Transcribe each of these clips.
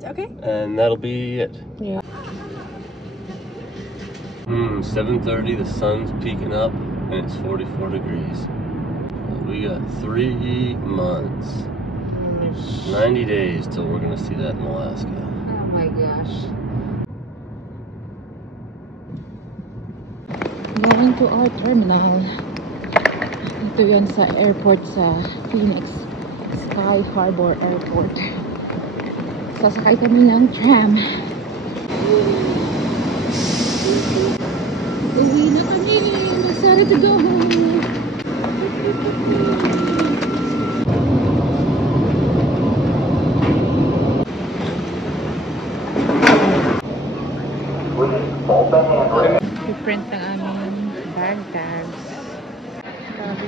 Perfect. Okay. And that'll be it. Yeah. 7:30. The sun's peeking up, and it's 44 degrees. We got 3 months, 90 days till we're gonna see that in Alaska. Oh my gosh. Going to our terminal. Ito yun sa airport sa Phoenix Sky Harbor Airport. Sasakay kami ng tram. Uwi na kami. Excited to go home. Different ng aming bag tags. Grabe.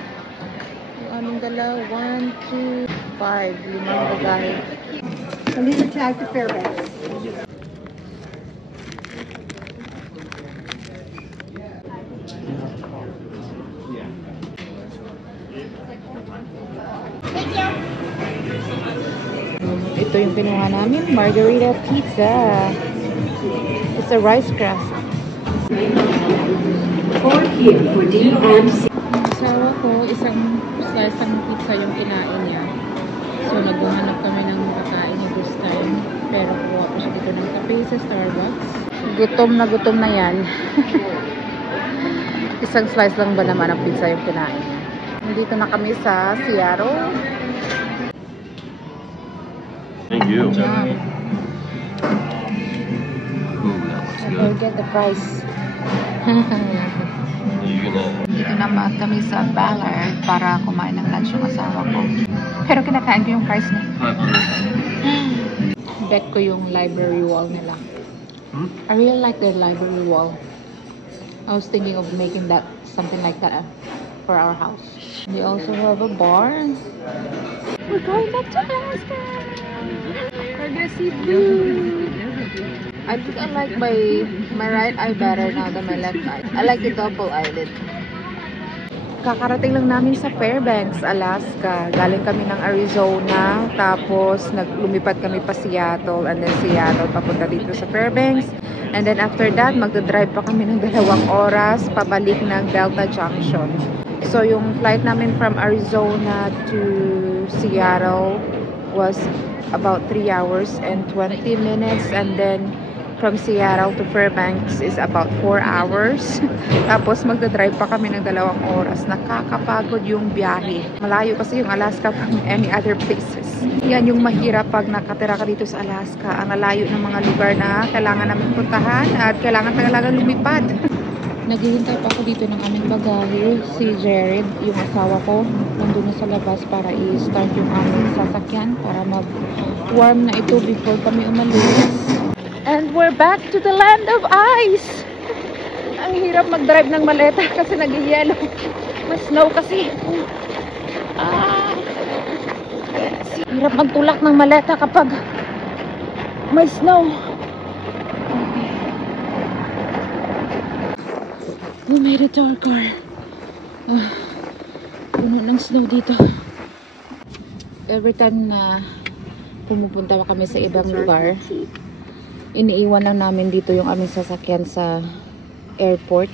Yung aming dala, 1, 2, 5. 5 bagahe. And these are tagged to Fairbanks. Ito yung kinuha namin, margarita pizza. It's a rice crust. Or here for DMC. Asawa ko, isang slice ng pizza yung kinain niya. So, naghahanap kami ng makakain niya this time. Pero kuha ko siya dito ng kape sa Starbucks. Gutom na yan. Isang slice lang ba naman ng pizza yung kinain niya. Nandito na kami sa Seattle. Thank you. Yeah. Ooh, that looks good. Forget the price. Dito naman kami sa Ballard para kumain ng lunch yung asawa ko. Pero kinakain ko yung price niya. Bet ko yung library wall nila. I really like their library wall. I was thinking of making that something like that for our house. They also have a bar. We're going back to Alaska. We're gonna see food. I think I like my right eye better now than my left eye. I like the double eyelid. Kakarating lang namin sa Fairbanks, Alaska. Galing kami ng Arizona, tapos lumipat kami pa Seattle, and then Seattle papunta dito sa Fairbanks. And then after that, magdadrive pa kami ng 2 oras pabalik ng Delta Junction. So yung flight namin from Arizona to Seattle was about 3 hours and 20 minutes, and then from Seattle to Fairbanks is about 4 hours. Tapos magdadrive pa kami ng 2 oras. Nakakapagod yung biyahe. Malayo kasi yung Alaska from any other places. Yan yung mahirap pag nakatira ka dito sa Alaska. Ang lalayo ng mga lugar na kailangan namin puntahan at kailangan talaga lumipad. Naghihintay pa ako dito ng aming bagahe. Si Jared, yung asawa ko, nandun na sa labas para i-start yung aming sasakyan para mag-warm na ito before kami umalis. And we're back to the land of ice. Ang hirap mag-drive ng maleta kasi nag-yellow. May snow kasi. Yes. Hirap magtulak ng maleta kapag may snow. Okay. We made it to our car. Puno ng snow dito. Every time na pumupunta kami sa ibang lugar, iniiwan lang namin dito yung aming sasakyan sa airport.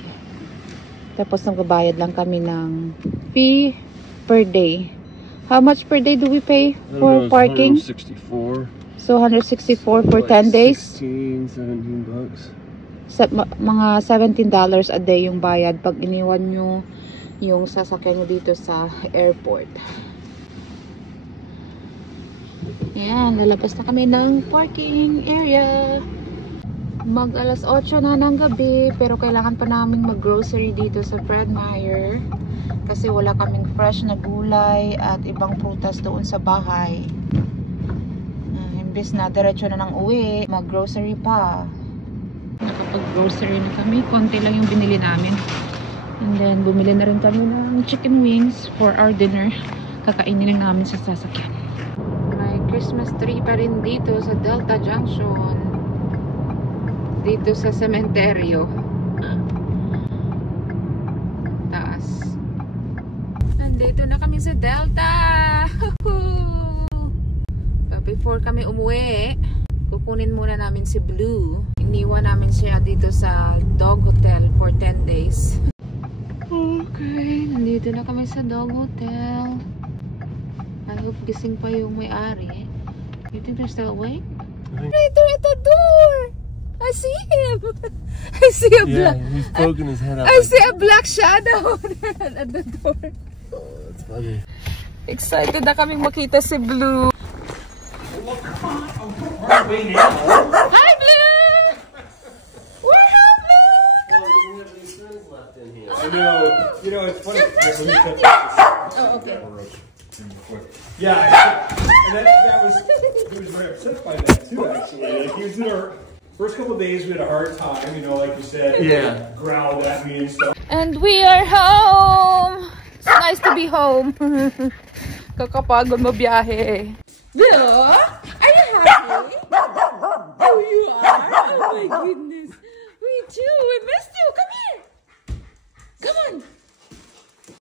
Tapos nagbabayad lang kami ng fee per day. How much per day do we pay for parking? 164. So 164 for 10 days. 16, 17 bucks. Mga $17 a day yung bayad pag iniwan nyo yung sasakyan nyo dito sa airport. Ayan, lalabas na kami ng parking area. Mag alas 8 na ng gabi, pero kailangan pa namin mag-grocery dito sa Fred Meyer kasi wala kaming fresh na gulay at ibang prutas doon sa bahay. Imbes na diretso na ng uwi, mag-grocery pa. Nakapag-grocery na kami, konti lang yung binili namin. And then bumili na rin kami ng chicken wings for our dinner. Kakainin lang namin sa sasakyan. Christmas tree pa rin dito sa Delta Junction, dito sa sementeryo taas. Nandito na kami sa Delta. But before kami umuwi, Kukunin muna namin si Blue. Iniwan namin siya dito sa dog hotel for 10 days. Okay, nandito na kami sa dog hotel. I hope gising pa yung may-ari. You think they're still awake? Right there at the door! I see him! I see a black... Yeah, he's poking his head out. I see a black shadow at the door. Oh, that's funny. Excited na kaming makita si Blue. Hi, Blue! Where are Blue? I know. You know, it's funny. Oh, okay. Yeah, and that was, he was very upset by that too, actually. Like, he was in our first couple of days, we had a hard time, you know, like you said. Yeah. Growled at me and stuff. And we are home! It's nice to be home. Kakapagod mo biyahe. Blue? Are you happy? Oh, you are? Oh my goodness. We too. We missed you.